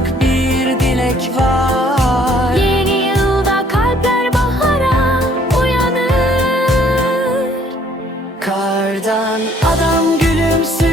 Ufak bir dilek var. Yeni yılda kalpler bahara uyanır. Kardan adam gülümsür